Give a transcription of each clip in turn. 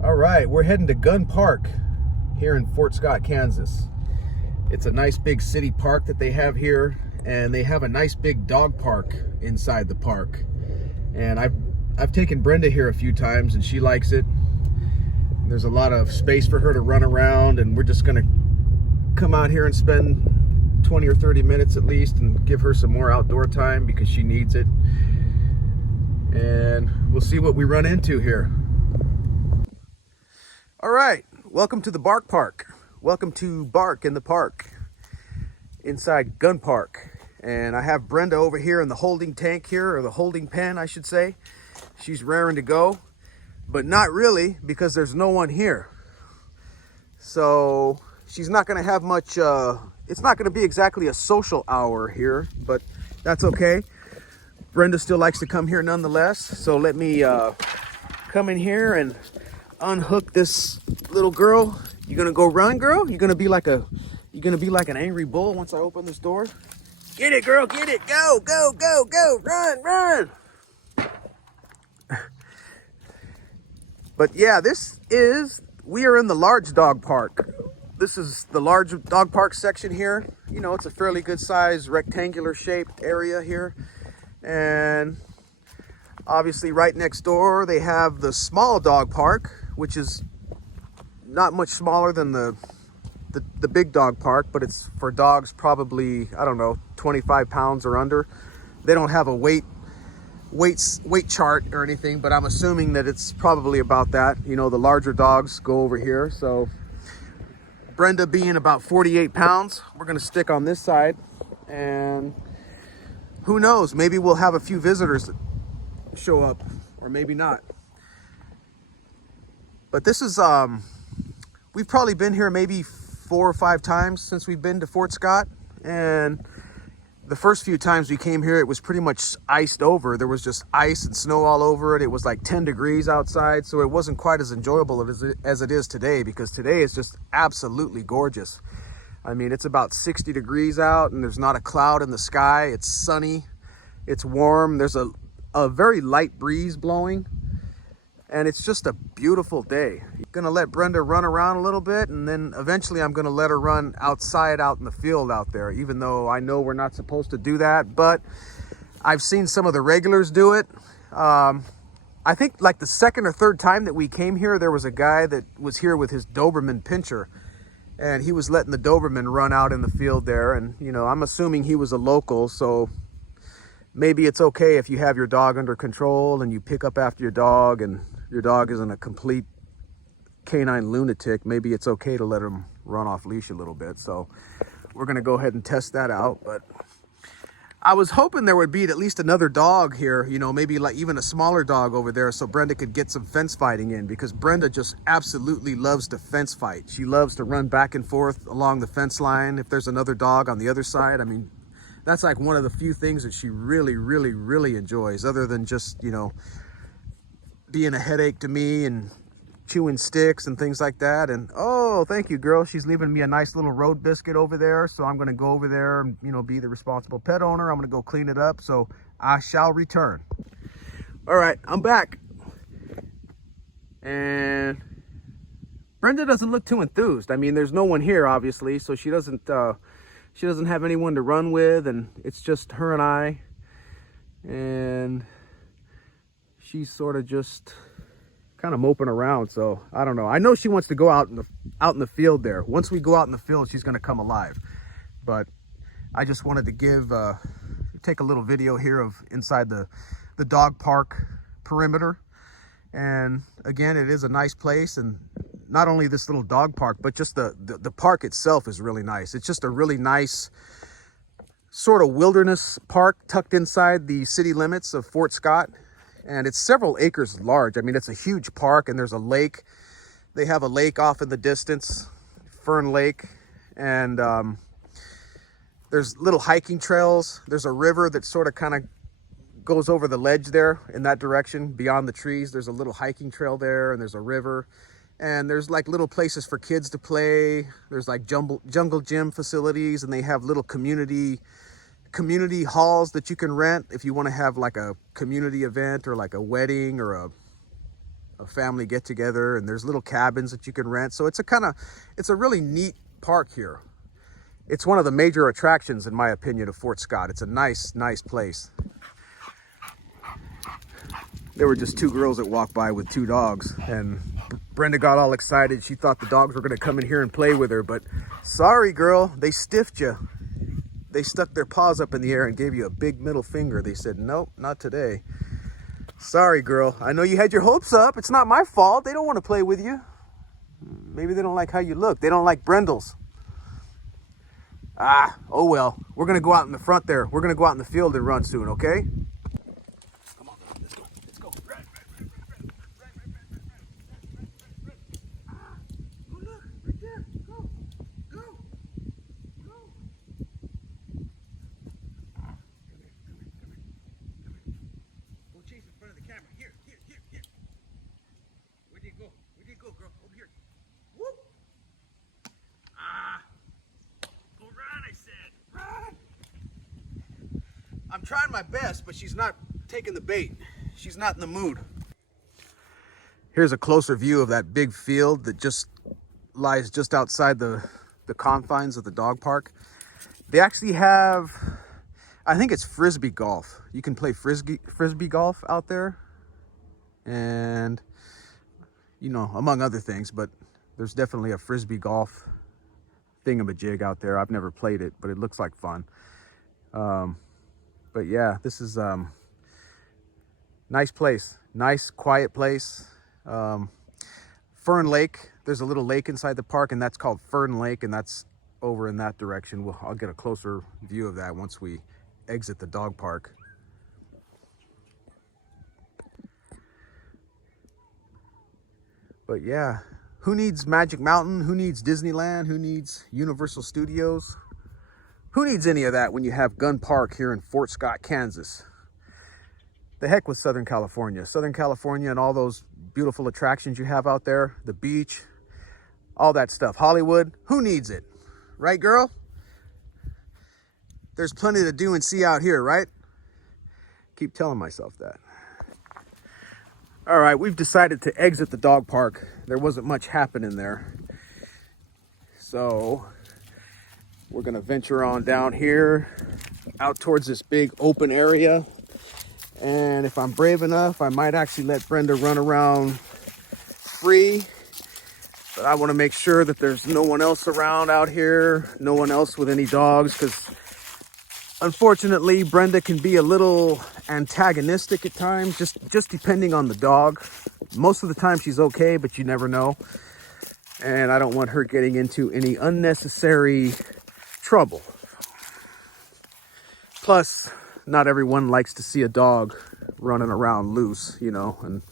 All right, we're heading to Gunn Park here in Fort Scott, Kansas. It's a nice big city park that they have here, and they have a nice big dog park inside the park. And I've taken Brenda here a few times and she likes it. There's a lot of space for her to run around, and we're just gonna come out here and spend 20 or 30 minutes at least and give her some more outdoor time because she needs it. And we'll see what we run into here. All right, welcome to the Bark Park. Welcome to Bark in the Park, inside Gunn Park. And I have Brenda over here in the holding tank here, or the holding pen, I should say. She's raring to go, but not really because there's no one here. So she's not gonna have much, it's not gonna be exactly a social hour here, but that's okay. Brenda still likes to come here nonetheless. So let me come in here and unhook this little girl. You gonna go run, girl? You gonna be like an angry bull once I open this door? Get it, girl, get it. Go, go, go, go. Run, run. But yeah, we are in the large dog park. This is the large dog park section here. You know, it's a fairly good size rectangular shaped area here. And obviously right next door, they have the small dog park, which is not much smaller than the big dog park, but it's for dogs probably, I don't know, 25 pounds or under. They don't have a weight chart or anything, but I'm assuming that it's probably about that. You know, the larger dogs go over here. So Brenda being about 48 pounds, we're gonna stick on this side, and who knows, maybe we'll have a few visitors that show up, or maybe not. But this is, we've probably been here maybe 4 or 5 times since we've been to Fort Scott. And the first few times we came here, it was pretty much iced over. There was just ice and snow all over it. It was like 10 degrees outside. So it wasn't quite as enjoyable as it is today, because today is just absolutely gorgeous. I mean, it's about 60 degrees out and there's not a cloud in the sky. It's sunny, it's warm. There's a very light breeze blowing. And it's just a beautiful day. I'm gonna let Brenda run around a little bit, and then eventually I'm gonna let her run outside out in the field out there, even though I know we're not supposed to do that, but I've seen some of the regulars do it. I think like the second or third time that we came here, there was a guy that was here with his Doberman Pinscher, and he was letting the Doberman run out in the field there. And you know, I'm assuming he was a local, so maybe it's okay if you have your dog under control and you pick up after your dog and your dog isn't a complete canine lunatic. Maybe it's okay to let him run off leash a little bit. So we're gonna go ahead and test that out. But I was hoping there would be at least another dog here, you know, maybe like even a smaller dog over there, so Brenda could get some fence fighting in, because Brenda just absolutely loves to fence fight. She loves to run back and forth along the fence line if there's another dog on the other side. I mean, that's like one of the few things that she really, really, really enjoys, other than just, you know, being a headache to me and chewing sticks and things like that. And oh, thank you, girl. She's leaving me a nice little road biscuit over there. So I'm going to go over there and, you know, be the responsible pet owner. I'm going to go clean it up. So I shall return. All right, I'm back. And Brenda doesn't look too enthused. I mean, there's no one here, obviously. So she doesn't have anyone to run with, and it's just her and I. And she's sort of just kind of moping around. So I don't know. I know she wants to go out in the field there. Once we go out in the field, she's going to come alive. But I just wanted to take a little video here of inside the dog park perimeter. And again, it is a nice place, and not only this little dog park, but just the park itself is really nice. It's just a really nice sort of wilderness park tucked inside the city limits of Fort Scott. And it's several acres large. I mean, it's a huge park, and there's a lake. They have a lake off in the distance, Fern Lake. And there's little hiking trails. There's a river that sort of kind of goes over the ledge there in that direction beyond the trees. There's a little hiking trail there, and there's a river. And there's like little places for kids to play. There's like jungle gym facilities, and they have little community halls that you can rent if you want to have like a community event or like a wedding or a family get together, and there's little cabins that you can rent. So it's a really neat park here. It's one of the major attractions, in my opinion, of Fort Scott. It's a nice place. There were just two girls that walked by with two dogs, and Brenda got all excited. She thought the dogs were going to come in here and play with her, but sorry, girl, they stiffed you. They stuck their paws up in the air and gave you a big middle finger. They said, nope, not today. Sorry, girl. I know you had your hopes up. It's not my fault. They don't want to play with you. Maybe they don't like how you look. They don't like Brendels. Ah, oh well. We're going to go out in the front there. We're going to go out in the field and run soon, okay? Come on, let's go. Let's go. Run. Oh, look, right there. Go. Go chase in front of the camera. Here. Where'd you go, girl? Over here. Whoop. Ah. Go run, I said. Run. I'm trying my best, but she's not taking the bait. She's not in the mood. Here's a closer view of that big field that just lies just outside the confines of the dog park. They actually have, I think it's frisbee golf. You can play frisbee golf out there, and you know, among other things, but there's definitely a frisbee golf thingamajig out there. I've never played it, but it looks like fun. But yeah, this is nice place, nice quiet place. Fern Lake, there's a little lake inside the park, and that's called Fern Lake, and that's over in that direction. I'll get a closer view of that once we exit the dog park. But yeah, who needs Magic Mountain? Who needs Disneyland? Who needs Universal Studios? Who needs any of that when you have Gunn Park here in Fort Scott, Kansas? The heck with Southern California. Southern California and all those beautiful attractions you have out there, the beach, all that stuff. Hollywood, who needs it? Right, girl? There's plenty to do and see out here, right? Keep telling myself that. All right, we've decided to exit the dog park. There wasn't much happening there. So we're gonna venture on down here, out towards this big open area. And if I'm brave enough, I might actually let Brenda run around free. But I wanna make sure that there's no one else around out here, no one else with any dogs, because unfortunately, Brenda can be a little antagonistic at times, just depending on the dog. Most of the time she's okay, but you never know. And I don't want her getting into any unnecessary trouble. Plus, not everyone likes to see a dog running around loose, you know, and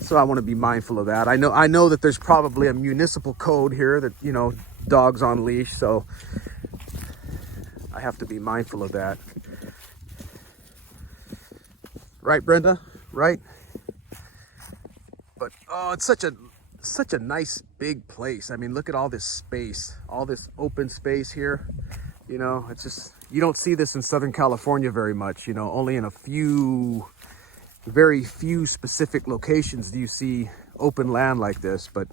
so I want to be mindful of that. I know that there's probably a municipal code here that, you know, dogs on leash, so I have to be mindful of that. Right, Brenda? Right? But oh, it's such a nice big place. I mean, look at all this space, all this open space here. You know, it's just, you don't see this in Southern California very much, you know, only in a few, very few specific locations do you see open land like this, but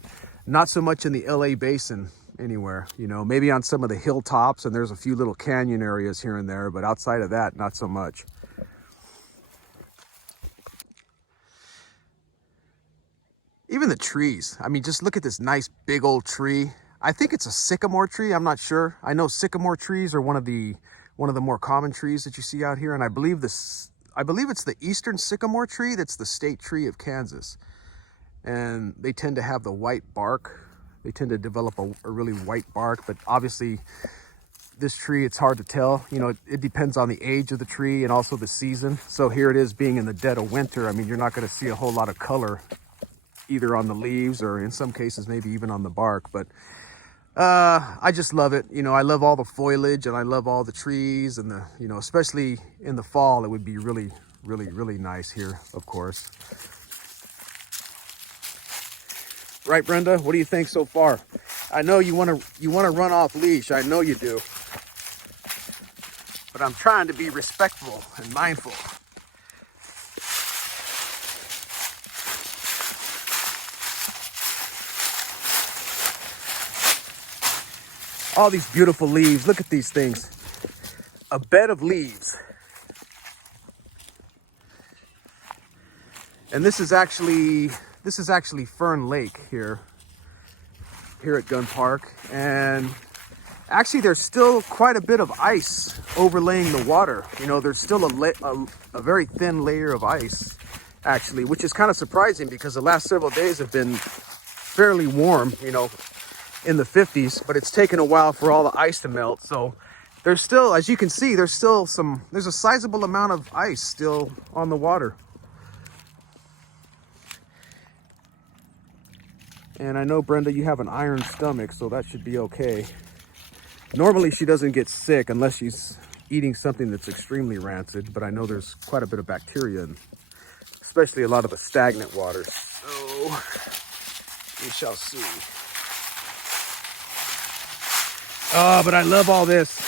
not so much in the LA basin anywhere, you know, maybe on some of the hilltops, and there's a few little canyon areas here and there, but outside of that, not so much. Even the trees, I mean, just look at this nice big old tree. I think it's a sycamore tree, I'm not sure. I know sycamore trees are one of the more common trees that you see out here, and I believe it's the eastern sycamore tree that's the state tree of Kansas. And they tend to have the white bark. They tend to develop a really white bark, but obviously this tree, it's hard to tell. You know, it depends on the age of the tree and also the season. So here it is being in the dead of winter. I mean, you're not gonna see a whole lot of color either on the leaves or in some cases, maybe even on the bark. But I just love it. You know, I love all the foliage and I love all the trees and the, you know, especially in the fall, it would be really, really, really nice here, of course. Right, Brenda? What do you think so far? I know you want to run off leash. I know you do. But I'm trying to be respectful and mindful. All these beautiful leaves. Look at these things. A bed of leaves. And this is actually Fern Lake here at Gunn Park. And actually there's still quite a bit of ice overlaying the water. You know, there's still a very thin layer of ice, actually, which is kind of surprising because the last several days have been fairly warm, you know, in the 50s, but it's taken a while for all the ice to melt. So there's still, as you can see, there's a sizable amount of ice still on the water. And I know, Brenda, you have an iron stomach, so that should be okay. Normally she doesn't get sick unless she's eating something that's extremely rancid, but I know there's quite a bit of bacteria, especially a lot of the stagnant waters. So we shall see. Oh, but I love all this.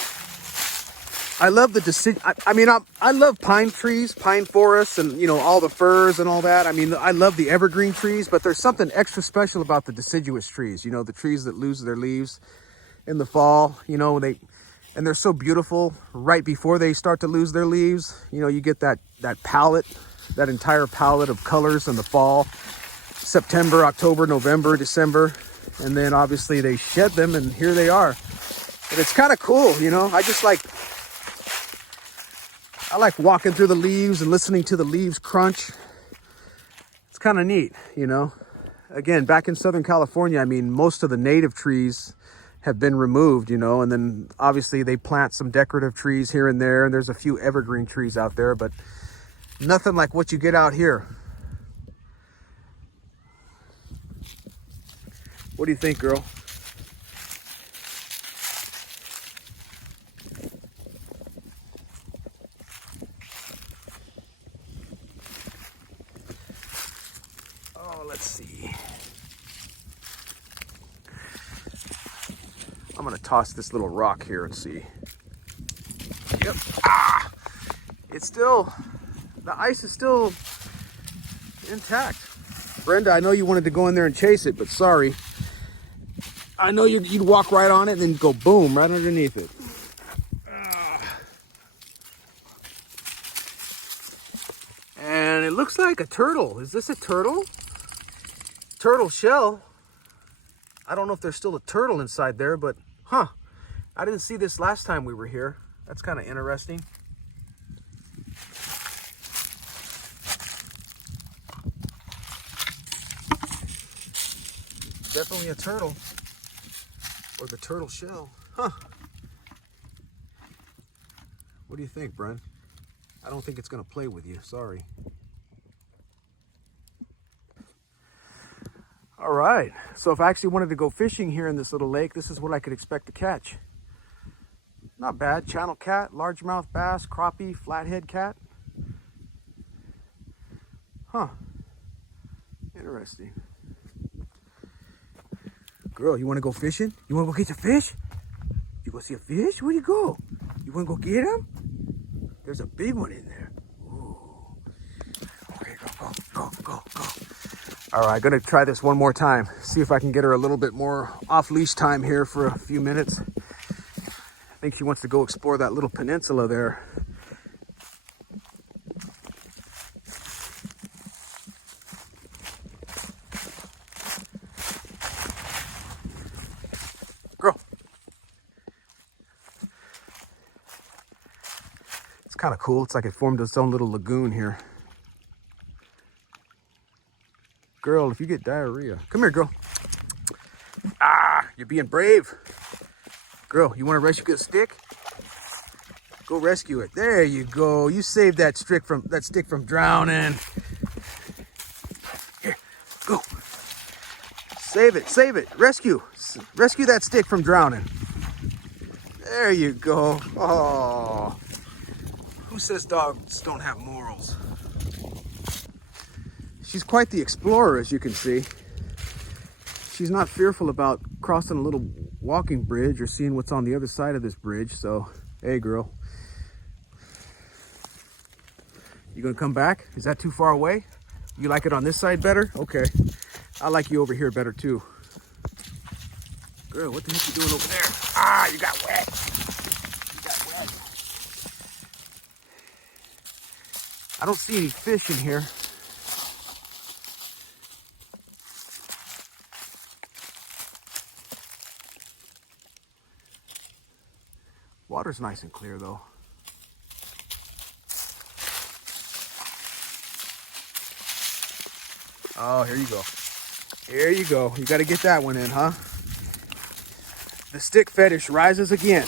I love the decision. I mean, I love pine trees, pine forests, and, you know, all the firs and all that. I mean, I love the evergreen trees, but there's something extra special about the deciduous trees. You know, the trees that lose their leaves in the fall. You know, they're so beautiful right before they start to lose their leaves. You know, you get that palette, that entire palette of colors in the fall. September, October, November, December, and then obviously they shed them, and here they are. And it's kind of cool, you know. I like walking through the leaves and listening to the leaves crunch. It's kind of neat, you know. Again, back in Southern California, I mean, most of the native trees have been removed, you know, and then obviously they plant some decorative trees here and there, and there's a few evergreen trees out there, but nothing like what you get out here. What do you think, girl? Oh, let's see. I'm gonna toss this little rock here and see. Yep. Ah! It's still, the ice is still intact. Brenda, I know you wanted to go in there and chase it, but sorry. I know you'd walk right on it and then go boom, right underneath it. And it looks like a turtle. Is this a turtle? Turtle shell. I don't know if there's still a turtle inside there, but huh. I didn't see this last time we were here. That's kind of interesting. Definitely a turtle. Or the turtle shell. Huh. What do you think, Bren? I don't think it's going to play with you. Sorry. All right. So if I actually wanted to go fishing here in this little lake, this is what I could expect to catch. Not bad. Channel cat, largemouth bass, crappie, flathead cat. Huh. Interesting. Girl, you want to go fishing? You want to go get a fish? You go see a fish? Where you go? You want to go get him? There's a big one in there. Ooh. Okay, go. All right, gonna try this one more time. See if I can get her a little bit more off-leash time here for a few minutes. I think she wants to go explore that little peninsula there. Girl. It's kind of cool. It's like it formed its own little lagoon here. Girl, if you get diarrhea, come here, girl. Ah, you're being brave. Girl, you want to rescue a stick? Go rescue it. There you go. You saved that stick from drowning. Here, go. Save it. Rescue that stick from drowning. There you go. Oh, who says dogs don't have morals? She's quite the explorer, as you can see. She's not fearful about crossing a little walking bridge or seeing what's on the other side of this bridge. So, hey, girl. You gonna come back? Is that too far away? You like it on this side better? Okay. I like you over here better too. Girl, what the heck you doing over there? Ah, you got wet. You got wet. I don't see any fish in here. Water's nice and clear though. Oh, here you go. Here you go. You got to get that one in, huh? The stick fetish rises again.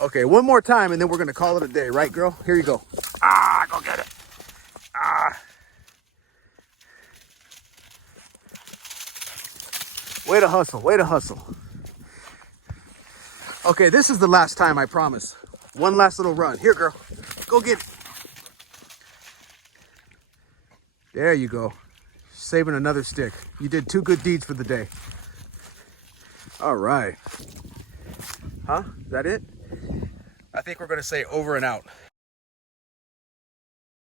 Okay, one more time and then we're going to call it a day, right, girl? Here you go. Ah, go get it. Ah. Way to hustle. Way to hustle. Okay, this is the last time, I promise. One last little run. Here, girl. Go get it. There you go. Saving another stick. You did 2 good deeds for the day. All right. Huh? Is that it? I think we're going to say over and out.